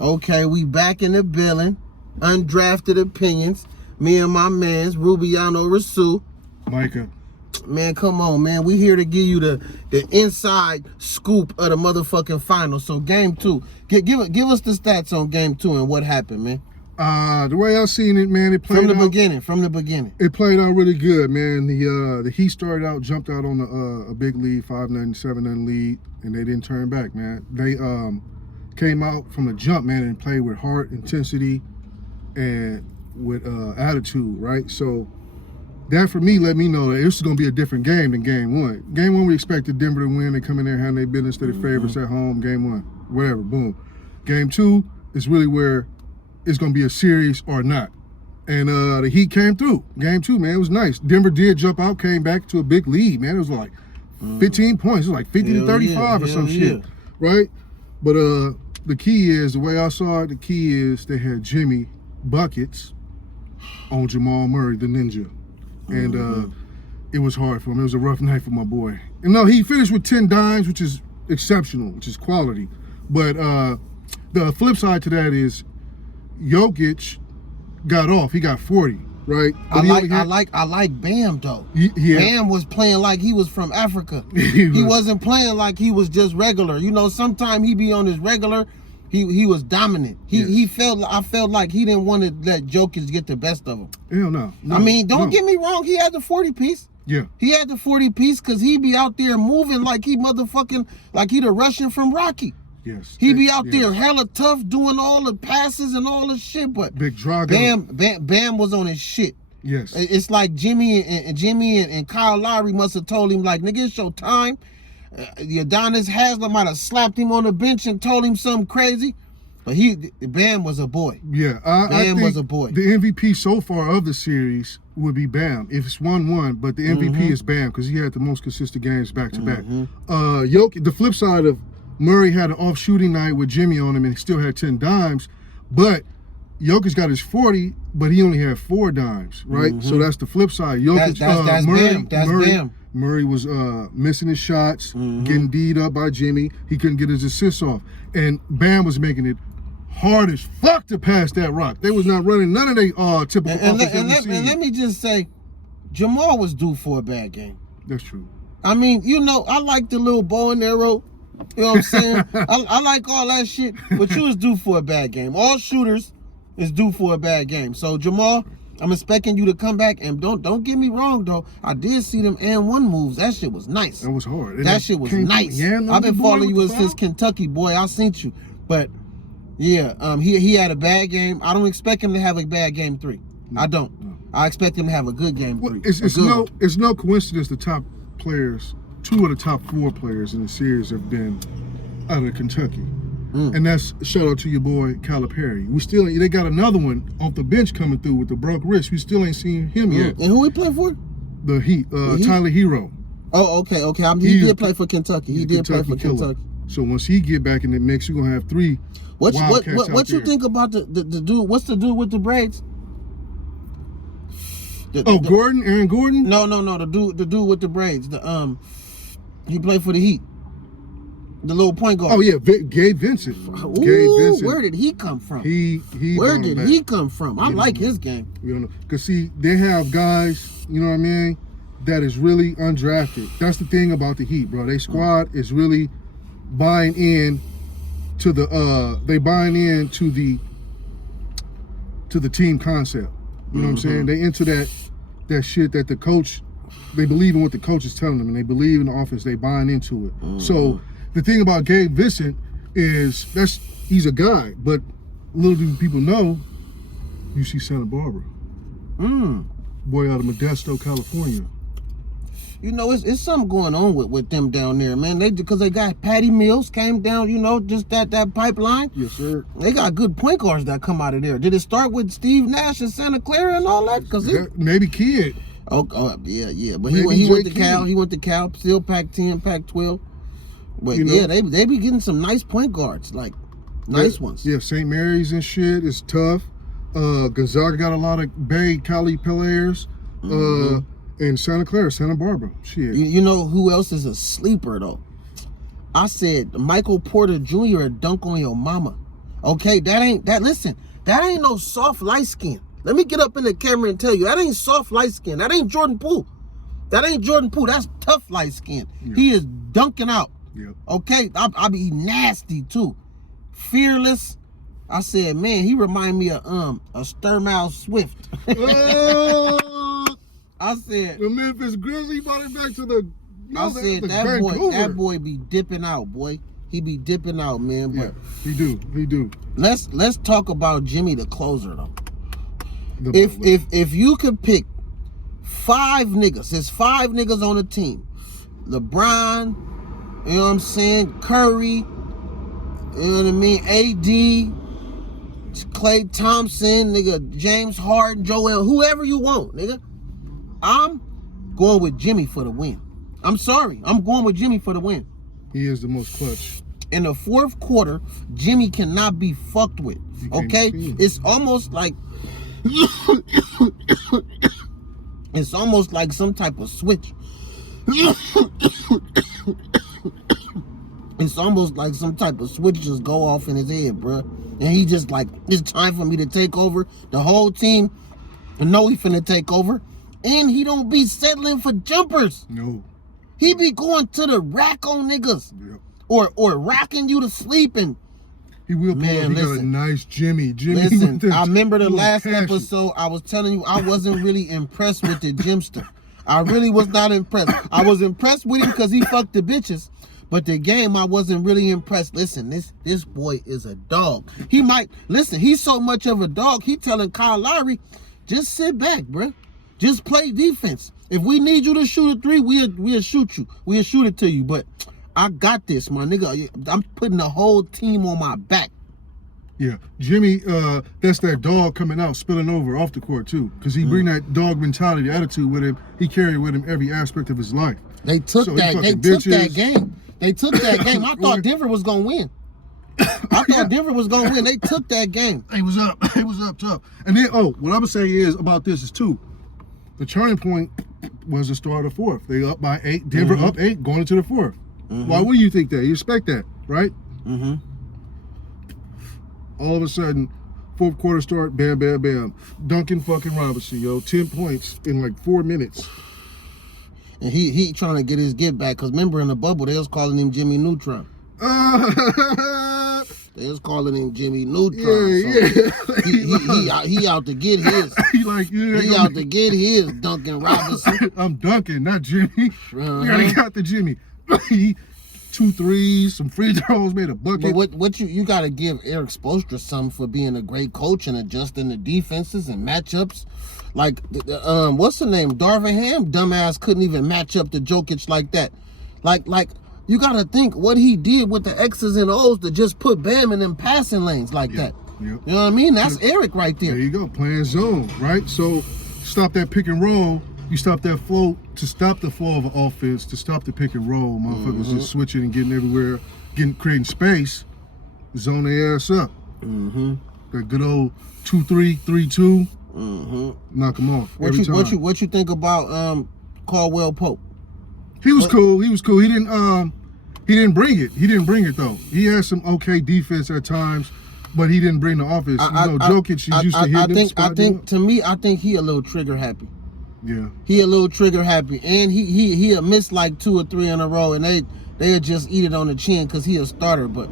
Okay, we back in the building. Undrafted opinions. Me and my mans, Rubiano Rasul. Micah. Man, come on, man. We here to give you the inside scoop of the motherfucking final. So game 2. Give us the stats on game 2 and what happened, man. The way I seen it, man, it played from the beginning. It played out really good, man. The Heat started out, jumped out on a big lead, 5-0, 7-0 lead, and they didn't turn back, man. They came out from the jump, man, and played with heart, intensity, and with attitude, right? So that for me let me know that this is gonna be a different game than game 1. Game 1 we expected Denver to win. They come in there handling their business to the favorites at home. Game 1, whatever, boom. Game 2 is really where it's gonna be a series or not. And the Heat came through. Game 2, man, it was nice. Denver did jump out, came back to a big lead, man. It was like 15 points. It was like 50 to 35 or some shit, right? But the key is, the way I saw it, the key is they had Jimmy buckets on Jamal Murray, the ninja. And it was hard for him. It was a rough night for my boy. And no, he finished with 10 dimes, which is exceptional, which is quality. But the flip side to that is Jokic got off. He got 40, right? But I like Bam though. Yeah. Bam was playing like he was from Africa. He wasn't playing like he was just regular. You know, sometimes he be on his regular. He was dominant. I felt like he didn't want to let Jokic get the best of him. Hell no. I mean, don't get me wrong. He had the 40 piece. Yeah. He had the 40 piece because he be out there moving like he the Russian from Rocky. Yes. He be out there hella tough doing all the passes and all the shit, but Big Drago. Bam was on his shit. Yes. It's like Jimmy and Kyle Lowry must have told him, like, nigga, it's your time. Udonis Haslem might have slapped him on the bench and told him something crazy, but Bam was a boy. Yeah, I think was a boy. The MVP so far of the series would be Bam. If it's 1-1, but the MVP is Bam because he had the most consistent games back to back. Jokic, the flip side of Murray had an off shooting night with Jimmy on him and he still had 10 dimes, but Jokic got his 40, but he only had 4 dimes, right? So that's the flip side. Jokic, that's Murray, Bam. That's Bam. Murray was missing his shots, getting D'd up by Jimmy. He couldn't get his assists off. And Bam was making it hard as fuck to pass that rock. They was not running none of their typical offense. And let me just say, Jamal was due for a bad game. That's true. I mean, you know, I like the little bow and arrow. You know what I'm saying? I like all that shit, but you was due for a bad game. All shooters is due for a bad game. So, Jamal, I'm expecting you to come back, and don't get me wrong though. I did see them and 1 moves. That shit was nice. That was hard. That shit was nice. I've been following you since Kentucky, boy. I seen you, but yeah, he had a bad game. I don't expect him to have a bad game 3. No, I don't. No. I expect him to have a good game 3. Well, it's no coincidence the top players, 2 of the top 4 players in the series have been out of Kentucky. And that's shout out to your boy Calipari. They got another one off the bench coming through with the broke wrist. We still ain't seen him yet. And who he playing for? The Heat. Tyler Hero. Oh, okay. He did play for Kentucky. He did play for Kentucky. So once he get back in the mix, you're gonna have 3 Wildcats what you think about the dude? What's the dude with the braids? Gordon, Aaron Gordon? No. The dude with the braids. He played for the Heat. The little point guard. Oh yeah, Gabe Vincent. Ooh, Gabe Vincent. Where did he come from? Where did he come from? I like his game. We don't know, cause see, they have guys, you know what I mean, that is really undrafted. That's the thing about the Heat, bro. Their squad is really buying in to the to the team concept. You know what I'm saying? They into that shit that the coach, they believe in what the coach is telling them, and they believe in the offense. They buying into it. So the thing about Gabe Vincent is he's a guy, but little do people know, UC Santa Barbara. Boy out of Modesto, California. You know, it's something going on with them down there, man. Because they got Patty Mills came down, you know, just that pipeline. Yes, sir. They got good point guards that come out of there. Did it start with Steve Nash and Santa Clara and all that? Cause maybe Kid. Oh yeah. But he went to Cal. He went to Cal. Still Pac-10, Pac-12. But they be getting some nice point guards, like nice ones. Yeah, St. Mary's and shit is tough. Gonzaga got a lot of Bay Cali players. And Santa Clara, Santa Barbara. Shit. You know who else is a sleeper though? I said Michael Porter Jr. dunk on your mama. Okay, listen, that ain't no soft light skin. Let me get up in the camera and tell you, that ain't soft light skin. That ain't Jordan Poole. That ain't Jordan Poole. That's tough light skin. Yep. He is dunking out. Yep. Okay, I be nasty too. Fearless. I said, man, he remind me of a Sturmile Swift. I said the Memphis Grizzlies brought it back to the. I said that boy be dipping out, boy. He be dipping out, man. But yeah, he do. Let's talk about Jimmy the closer though. If you could pick 5 niggas, there's 5 niggas on the team. LeBron, you know what I'm saying? Curry, you know what I mean? AD, Klay Thompson, nigga, James Harden, Joel, whoever you want, nigga. I'm going with Jimmy for the win. I'm sorry. I'm going with Jimmy for the win. He is the most clutch. In the fourth quarter, Jimmy cannot be fucked with. Okay? It's almost like it's almost like some type of switch. It's almost like some type of switch just go off in his head, bro. And he just like, it's time for me to take over. The whole team know he finna take over. And he don't be settling for jumpers. No. He be going to the rack on niggas. Yep. Or rocking you to sleep. And he will pull up. He got a nice Jimmy. Listen, I remember the last episode, I was telling you I wasn't really impressed with the gymster. I really was not impressed. I was impressed with him because he fucked the bitches. But the game, I wasn't really impressed. Listen, this boy is a dog. He might, listen, he's so much of a dog, he telling Kyle Lowry, just sit back, bruh. Just play defense. If we need you to shoot a 3, we'll shoot you. We'll shoot it to you. But I got this, my nigga. I'm putting the whole team on my back. Yeah, Jimmy, that's that dog coming out, spilling over off the court too. Because he bring that dog mentality, attitude with him. He carried with him every aspect of his life. They took that game. They took that game. I thought Denver was gonna win. Denver was gonna win. They took that game. It was up. It was up tough. And then, what I would say is about this is too. The turning point was the start of the fourth. They up by 8. Denver up 8, going into the fourth. Why would you think that? You expect that, right? All of a sudden, fourth quarter start, bam, bam, bam. Duncan fucking Robinson, yo, 10 points in like 4 minutes. And he trying to get his get back, because remember in the bubble, they was calling him Jimmy Neutron. They was calling him Jimmy Neutron. Yeah. He out to get his. He out to get his, Duncan Robinson. I'm Duncan, not Jimmy. We already got the Jimmy. 2 threes, some free throws, made a bucket. But what you got to give Eric Spoelstra some for being a great coach and adjusting the defenses and matchups. Like, what's the name? Darvin Ham, dumbass, couldn't even match up to Jokic like that. Like you got to think what he did with the X's and O's to just put Bam in them passing lanes like that. Yep. You know what I mean? That's Eric right there. There you go, playing zone, right? So stop that pick and roll. You stop that flow, to stop the flow of an offense, to stop the pick and roll. Motherfuckers just switching and getting everywhere, creating space, zone their ass up. That good old 2-3, 3-2. Knock them off every time. What you think about Caldwell Pope? He was cool. He was cool. He didn't bring it. He didn't bring it though. He had some okay defense at times, but he didn't bring the offense. Jokic is used to hitting I think he a little trigger happy. Yeah. He a little trigger happy, and he'll miss like 2 or 3 in a row, and they'll just eat it on the chin because he a starter. But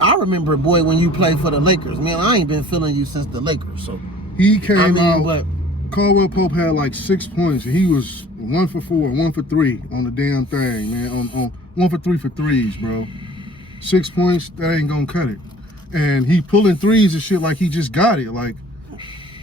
I remember, boy, when you played for the Lakers, man, I ain't been feeling you since the Lakers. So he came out. But Caldwell Pope had like 6 points, and he was 1 for 4, 1 for 3 on the damn thing, man. On 1 for 3 for threes, bro. 6 points, that ain't gonna cut it. And he pulling threes and shit like he just got it. Like,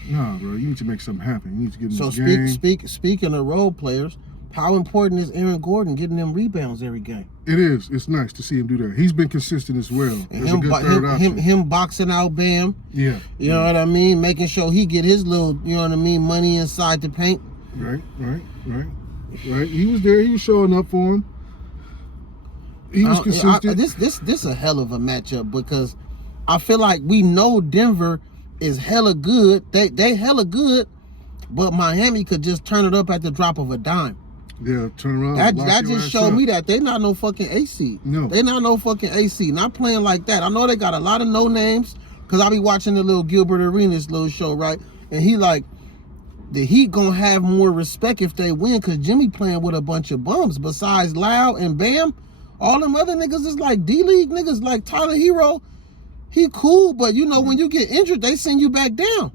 nah, bro, you need to make something happen. You need to get in this game. Speaking of role players, how important is Aaron Gordon getting them rebounds every game? It is. It's nice to see him do that. He's been consistent as well. As a good third option. Him boxing out Bam. Yeah. You know what I mean? Making sure he get his little, you know what I mean, money inside the paint. Right. He was there. He was showing up for him. He was consistent. This a hell of a matchup because I feel like we know Denver is hella good. They hella good, but Miami could just turn it up at the drop of a dime. They'll turn around. That just showed me that they not no fucking AC. No. They not no fucking AC. Not playing like that. I know they got a lot of no names, because I be watching the little Gilbert Arenas little show, right? And he like, the Heat gonna have more respect if they win, because Jimmy playing with a bunch of bums. Besides Lau and Bam, all them other niggas is like D-League niggas, like Tyler Hero. He cool, but you know, when you get injured, they send you back down.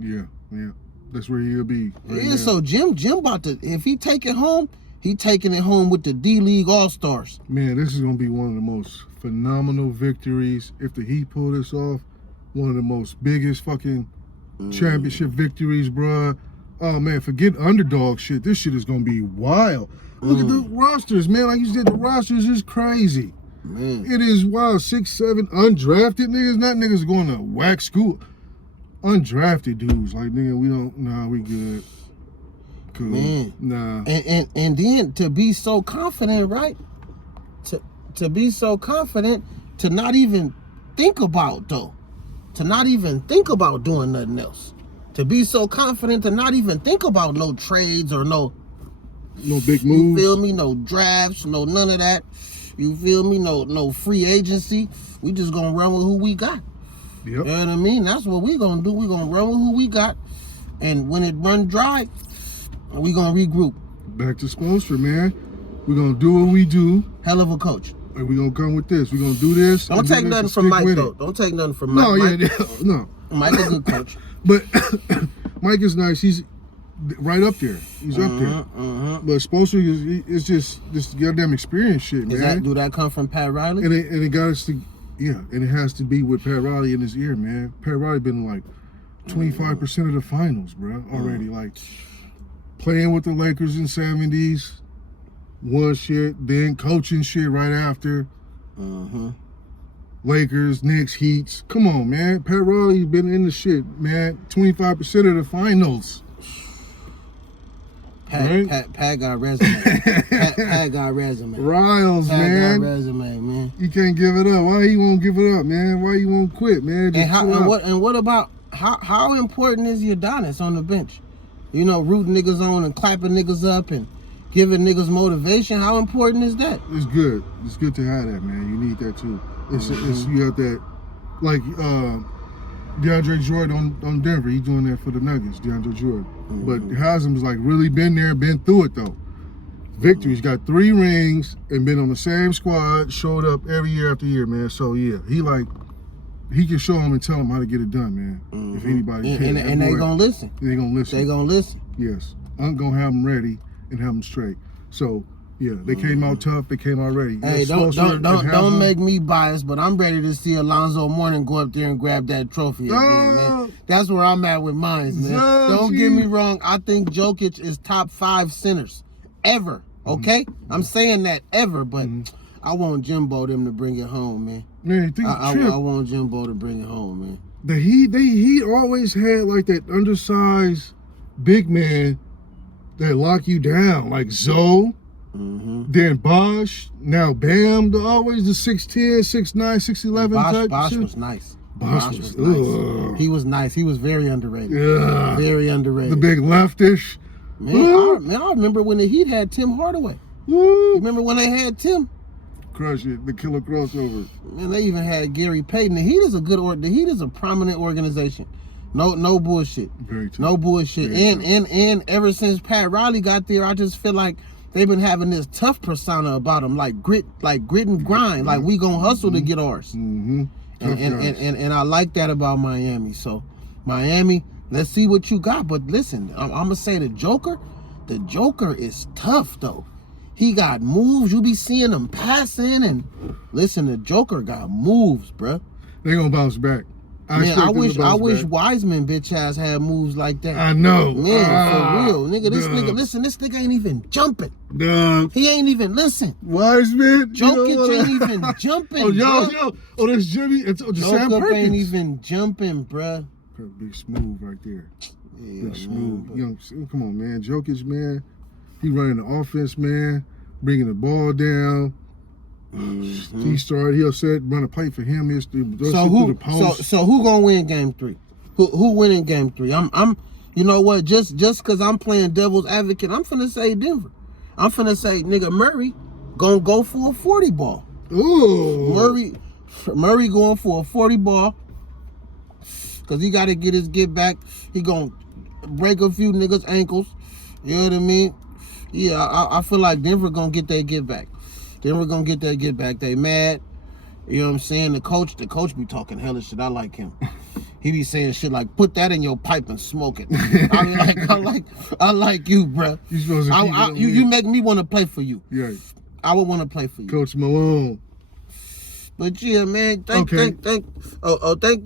Yeah. That's where he'll be. Right now. So Jim about to, if he take it home, he taking it home with the D-League All-Stars. Man, this is going to be one of the most phenomenal victories. If the Heat pull this off, one of the most biggest fucking championship victories, bruh. Oh, man, forget underdog shit. This shit is going to be wild. Look at the rosters, man. Like you said, the rosters is crazy. Man. It is wild. 6, 7 undrafted niggas. Not niggas going to whack school. Undrafted dudes. Like, nigga, we good. Cool. Man. Nah. And then to be so confident, right? To be so confident to not even think about, though. To not even think about doing nothing else. To be so confident to not even think about no trades or no big moves. You feel me? No drafts, no none of that. You feel me? No free agency. We just gonna run with who we got. Yep. You know what I mean? That's what we gonna do. We gonna run with who we got. And when it run dry, we gonna regroup. Back to sponsor, man. We're gonna do what we do. Hell of a coach. And we're gonna come with this. We're gonna do this. Don't take nothing from Mike, though. Don't take nothing from Mike. No. Mike a good coach. But Mike is nice. He's right up there. He's up there. But Spoelstra is just this goddamn experience shit, man. Do that come from Pat Riley? And it got us to, and it has to be with Pat Riley in his ear, man. Pat Riley been like 25% of the finals, bro, already. Like playing with the Lakers in '70s, won shit, then coaching shit right after. Lakers, Knicks, Heats. Come on, man. Pat Riley's been in the shit, man. 25% of the finals. Pat got resume. Pat got resume. Riles, Pat man. got resume, man. You can't give it up. Why you won't give it up, man? Why you won't quit, man? And what about how important is Udonis on the bench? You know, rooting niggas on and clapping niggas up and giving niggas motivation. How important is that? It's good. It's good to have that, man. You need that too. It's you got that, like DeAndre Jordan on Denver. He's doing that for the Nuggets, DeAndre Jordan. But Haslam's like really been there, been through it though. Victory's got 3 rings and been on the same squad, showed up every year after year, man. So yeah, he can show them and tell them how to get it done, man. If anybody can. And they gonna listen. They gonna listen. They gonna listen. Yes. I'm gonna have them ready and have them straight. So yeah, they came out tough. They came out ready. Hey, don't make me biased, but I'm ready to see Alonzo Mourning go up there and grab that trophy again, man. That's where I'm at with mine, man. Don't get me wrong. I think Jokic is top 5 centers ever. Okay, I'm saying that ever, but I want Jimbo them to bring it home, man. Man, I want Jimbo to bring it home, man. The Heat always had like that undersized big man that lock you down, like Zoe. Then Bosh, now Bam, always the 6'10", 6'9", 6'11 type. Bosh was nice. Bosh was nice. He was nice. He was very underrated. Yeah. Very underrated. The big leftish. Man, I remember when the Heat had Tim Hardaway. You remember when they had Tim? Crush it, the killer crossover. Man, they even had Gary Payton. The Heat is the Heat is a prominent organization. No bullshit. Very tough. No bullshit. And ever since Pat Riley got there, I just feel like they've been having this tough persona about them, like grit and grind, like we gonna hustle to get ours. And I like that about Miami. So Miami, let's see what you got. But listen, I'm gonna say the Joker is tough though. He got moves. You be seeing him passing, and listen, the Joker got moves, bruh. They gonna bounce back. I wish Wiseman bitch ass had moves like that. I know. Man, for real. Nigga, this nigga ain't even jumping. He ain't even, listen. Wiseman? Jokic ain't even jumping, Oh, that's Jimmy. It's Sam Perkins. Ain't even jumping, bruh. Big smooth right there. Yeah, big smooth. Come on, man. Jokic, man. He running the offense, man. Bringing the ball down. He started. He'll run a play for him. So who gonna win Game 3? Who winning Game 3? I'm. You know what? Just because I'm playing devil's advocate, I'm finna say Denver. I'm finna say, nigga, Murray gonna go for a 40 ball. Ooh. Murray going for a 40 ball. Cause he gotta get his get back. He gonna break a few niggas' ankles. You know what I mean? Yeah, I feel like Denver gonna get their get back. Denver gonna get their get back. They mad. You know what I'm saying? The coach be talking hella shit. I like him. He be saying shit like, put that in your pipe and smoke it. I like you, bro. You supposed to you make me want to play for you. Yeah. I would want to play for you. Coach Malone. But yeah, man, thank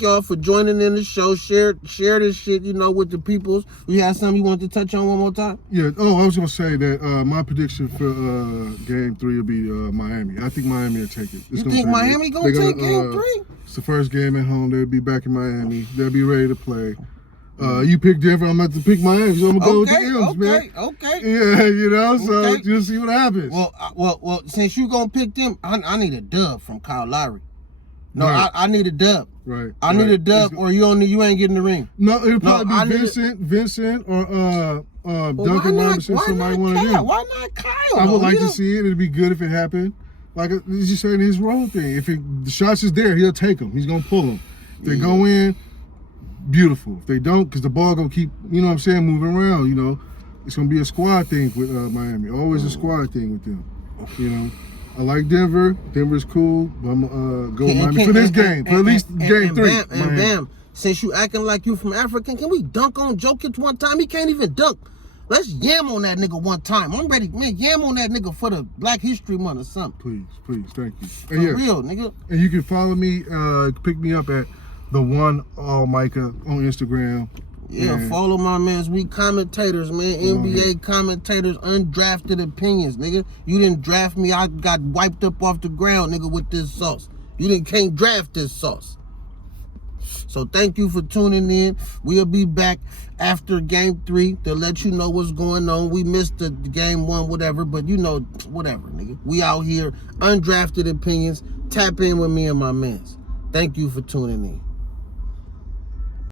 y'all for joining in the show. Share this shit, with the peoples. You have something you want to touch on one more time? Yeah. Oh, I was gonna say that my prediction for Game 3 will be Miami. I think Miami will take it. You think Miami gonna take Game 3? It's the first game at home. They'll be back in Miami. They'll be ready to play. You pick Denver. I'm about to pick Miami. So I'm gonna go with the M's, man. Okay. Yeah, so you'll see what happens. Well, since you gonna pick them, I need a dub from Kyle Lowry. No, right. I need a dub. Right. I need a dub, or you ain't getting the ring. No, it'll probably be Vincent, or Duncan Robinson. Somebody one of them. Why not Kyle? I would like to see it. It'd be good if it happened. Like he's just saying his role thing. If the shots is there, he'll take them. He's gonna pull them. If they go in, beautiful. If they don't, because the ball gonna keep, moving around. It's gonna be a squad thing with Miami. Always a squad thing with them. I like Denver. Denver's cool, but I'm gonna go Miami for this game. For at least Game 3. Bam. Since you acting like you from Africa, can we dunk on Jokic one time? He can't even dunk. Let's yam on that nigga one time. I'm ready, man. Yam on that nigga for the Black History Month or something. Please, thank you. For real, nigga. And you can follow me, pick me up at the one Micah on Instagram. Yeah, follow my mans. We commentators, man. NBA commentators, undrafted opinions, nigga. You didn't draft me. I got wiped up off the ground, nigga, with this sauce. You can't draft this sauce. So thank you for tuning in. We'll be back after Game 3 to let you know what's going on. We missed the Game 1, whatever, but whatever, nigga. We out here, undrafted opinions. Tap in with me and my mans. Thank you for tuning in.